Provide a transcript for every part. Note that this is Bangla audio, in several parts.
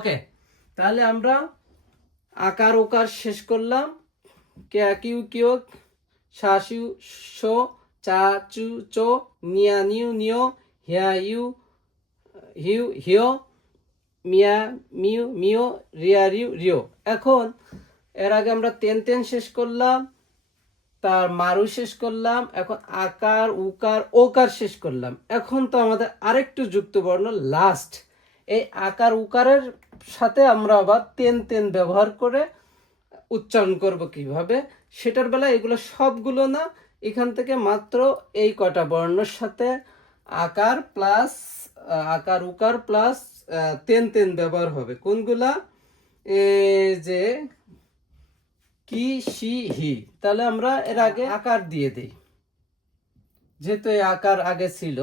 ওকে, তাহলে আমরা আকার ওকার শেষ করলাম। কে কিউ কিউ সা শিউ শো চা চু চো নিয়া নিউ নিও হিয়া ইউ হিউ হিও মিয়া মিউ মিও রিয়া রিউ রিও। এখন এর আগে আমরা তেন তেন শেষ করলাম, তার মারু শেষ করলাম, এখন আকার উকার ওকার শেষ করলাম। এখন তো আমাদের আরেকটু যুক্ত বর্ণ লাস্ট। এই আকার উকারের সাথে আমরা আবার তেন তেন ব্যবহার করে উচ্চারণ করব কিভাবে, সেটার বেলা এগুলো সবগুলো না, এখান থেকে মাত্র এই কটা বর্ণের সাথে আকার প্লাস আকার উকার প্লাস তেন তেন ব্যবহার হবে। কোনগুলা? যে কি সি হি। তাহলে আমরা এর আগে আকার দিয়ে দিই, যেহেতু এই আকার আগে ছিল।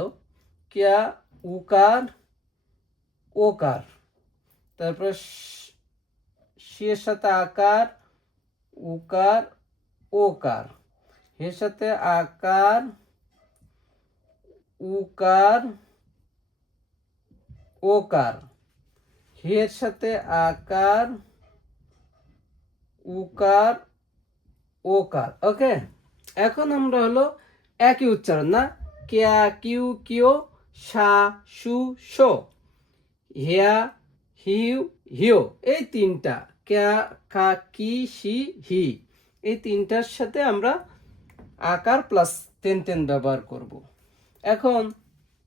কিয়া উকার ওকার, তারপর এর সাথে আকার উকার ওকার, এর সাথে আকার উকার ওকার, এর সাথে আকার উকার ওকার। ওকে, এখন আমরা হলো একই উচ্চারণ না, কেয়া কিউ কিও সা সু শো হিয়া হিউ হিও, এই তিনটা ক্যা কা কি সি হি, এই তিনটার সাথে আমরা আকার প্লাস তেন তেন ব্যবহার করব। এখন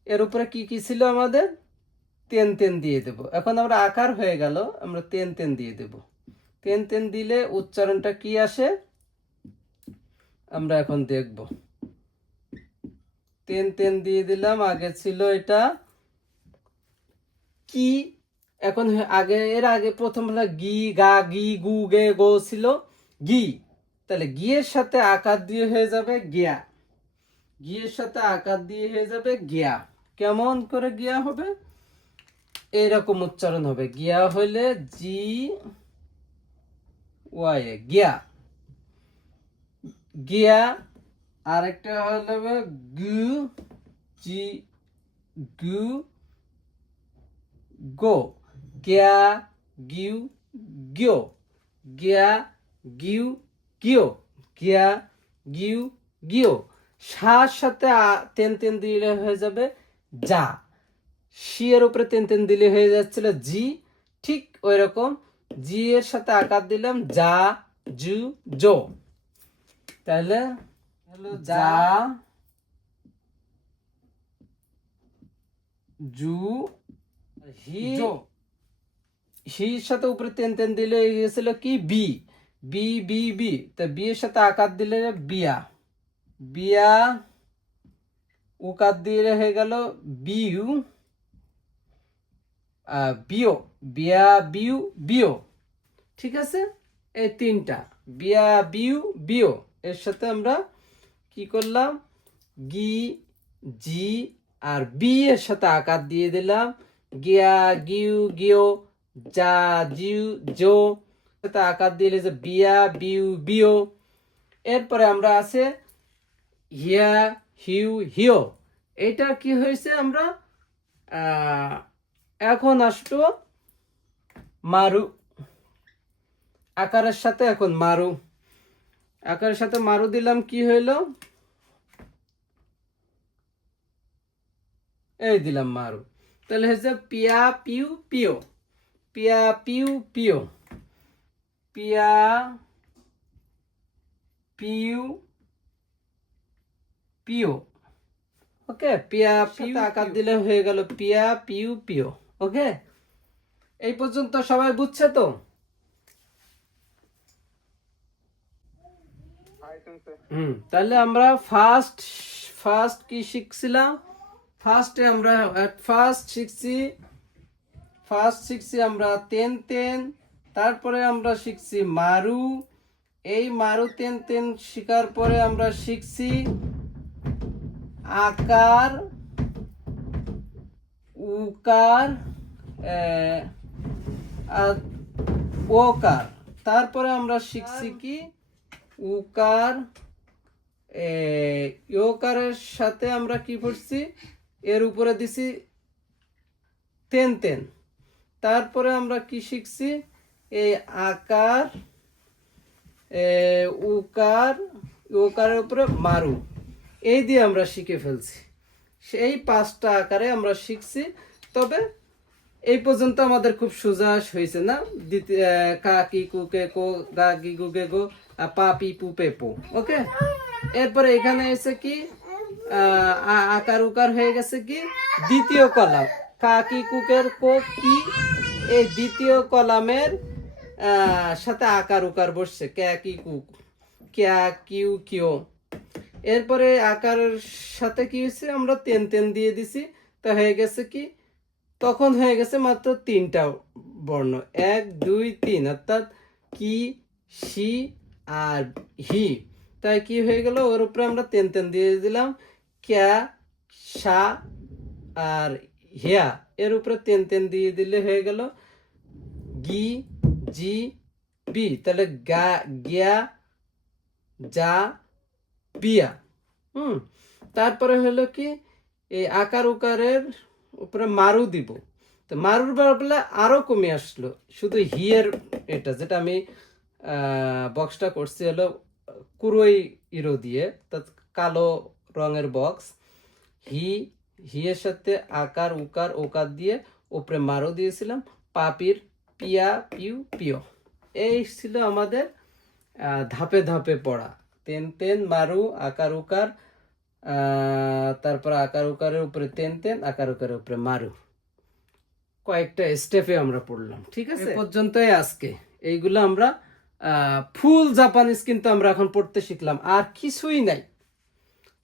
এর উপরে কি কি ছিল আমাদের? তেন তেন দিয়ে দেব। এখন আমরা আকার হয়ে গেল, আমরা তেন তেন দিয়ে দেব। তেন তেন দিলে উচ্চারণটা কি আসে আমরা এখন দেখব। তেন তেন দিয়ে দিলাম, আগে ছিল এটা কি, এখন আগে এর আগে প্রথম হলো গি গা গি গু গে গো ছিল গি, তাহলে গিয়ের সাথে আকার দিয়ে হয়ে যাবে গিয়া, গিয়ের সাথে আকার দিয়ে হয়ে যাবে গিয়া। কেমন করে গিয়া হবে? এইরকম উচ্চারণ হবে। গিয়া হইলে জি ওয়াই গিয়া গিয়া। আরেকটা হলো গু জি গু গো, গিয়া গিউ গিও, গিয়া গিউ গিও, গিয়া গিউ গিও। সার সাথে তেন তেন দিলে হয়ে যাবে যা, সি এর উপরে তেন তেন দিলে হয়ে যাচ্ছিল জি, ঠিক ওই রকম জি এর সাথে আকার দিলাম যা জু জো। তাহলে হলো যা জু হি জো, হির সাথে উপরে তেন তেন দিলে গেছিল কি বি, বি বি বি, তা বি এর সাথে আকার দিলে বিয়া, বিয়া উকার দিলে হয়ে গেল বিউ বিও, বিয়া বিউ বিও। ঠিক আছে, এই তিনটা বিয়া বিউ বিও এর সাথে আমরা কি করলাম? গি জি আর বি এর সাথে আকার দিয়ে দিলাম গিয়া গিউ গিও যা জিউ জো, সাথে আকার দিলে যে বিয়া বিউ বিও। এরপরে আমরা আছে হিয়া হিউ হিও, এটা কি হয়েছে? আমরা এখন আসতো মারু আকারের সাথে, এখন মারু আকারের সাথে মারু দিলাম, কি হইল? এই দিলাম মারু। তাহলে হচ্ছে পিয়া পিউ পিও, পিয়া পিউ পিও, পিয়া পিউ পিও। ওকে, পিয়া পিউ আকার দিলে হয়ে গেল পিয়া পিউ পিও। ওকে, এই পর্যন্ত সবাই বুঝছে তো? তাহলে আমরা ফার্স্ট ফার্স্ট কি শিখছিলাম? ফার্স্টে আমরা ফার্স্ট শিখছি আমরা তেন তেন, তারপরে আমরা শিখছি মারু, এই মারু তেন তেন শিখার পরে আমরা শিখছি আকার উকার ওকার, তারপরে আমরা শিখছি কি উকার ইকারের সাথে আমরা কি করছি? এর উপরে দিছি তেন তেন, তারপরে আমরা কি শিখছি, এই আকার, উকার, উকারের উপরে মারু, এই দিয়ে আমরা শিখে ফেলছি। সেই 5টা আকারে আমরা শিখছি। তবে এই পর্যন্ত আমাদের খুব সোজা হয়েছে না? কা কি কুকে কো, গা কি গুগে গো, পা পি পু পে পো। ওকে, এরপরে এখানে এসে কি আকার উকার হয়ে গেছে কি দ্বিতীয় কলাম, কা কি কুকের কো কি, এই দ্বিতীয় কলামের সাথে আকার উকার বসছে, ক্যা কি কুক, ক্যা কিউ কিউ। এরপরে আকারের সাথে কি হয়েছে, আমরা তেন তেন দিয়ে দিছি, তা হয়ে গেছে কি, তখন হয়ে গেছে মাত্র 3টা বর্ণ, 1 2 3, অর্থাৎ কি, সি আর হি। তাই কি হয়ে গেল, ওর উপরে আমরা তেন তেন দিয়ে দিলাম, ক্যা, সা আর হিয়া, এর উপরে তেন তেন দিয়ে দিলে হয়ে গেল গি, জি, বি। তাহলে গা, গিয়া, যা, পিয়া। তারপরে হলো কি, এই আকার উকারের উপরে মারু দিব। তো মারুর বেলা আরো কমে আসলো, শুধু হিয়ের এটা যেটা আমি বক্সটা করছি হলো কুরই ইরো দিয়ে, তা কালো রঙের বক্স। হিয়ের সাথে আকার উকার ওকার দিয়ে উপরে মারু দিয়েছিলাম, পাপির পিয়া পিউ পিও। এই ছিল আমাদের ধাপে ধাপে পড়া, তেন তেন মারু আকার উকার, তারপর আকার উকারের উপরে তেন তেন, আকার উকারের উপরে মারু, কয়েকটা স্টেপে আমরা পড়লাম। ঠিক আছে, এ পর্যন্তই আজকে। এইগুলো আমরা ফুল জাপানিজ কিন্তু আমরা এখন পড়তে শিখলাম, আর কিছুই নাই।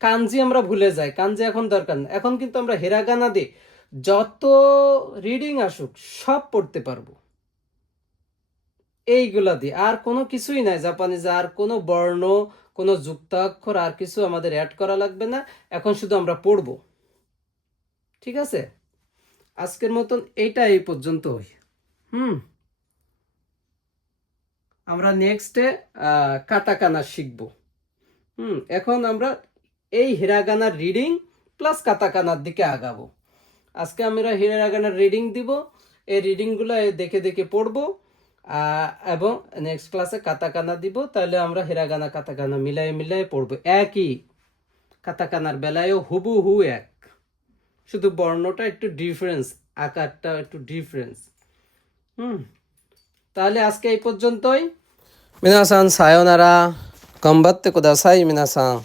কাঞ্জি আমরা ভুলে যাই, কাঞ্জি এখন দরকার না। এখন কিন্তু আমরা হিরাগানা দিয়ে যত রিডিং আসুক সব পড়তে পারবো এইগুলা দিয়ে, আর কোনো কিছুই নাই জাপানিজে। আর কোনো বর্ণ, কোনো যুক্তাক্ষর আর কিছু আমাদের অ্যাড করা লাগবে না, এখন শুধু আমরা পড়বো। ঠিক আছে, আজকের মতন এইটা এই পর্যন্তই। আমরা নেক্সটে কাতাকানা শিখবো। এখন আমরা এই হিরাগানার রিডিং প্লাস কাতাকানার দিকে আগাবো। আজকে আমরা হিরাগানার রিডিং দিব, এই রিডিংগুলো দেখে দেখে পড়বো, এবং নেক্সট ক্লাসে কাতাকানা দিব। তাহলে আমরা হিরাগানা কাতাকানা মিলাই মিলাই পড়বো। একই কাতাকানার বেলায়ও হুবহু এক, শুধু বর্ণটা একটু ডিফারেন্স, আকারটা একটু ডিফারেন্স। তাহলে আজকে এই পর্যন্তই। মিনাসান সায়োনারা, গাম্বাত্তে কুদাসাই মিনাসান।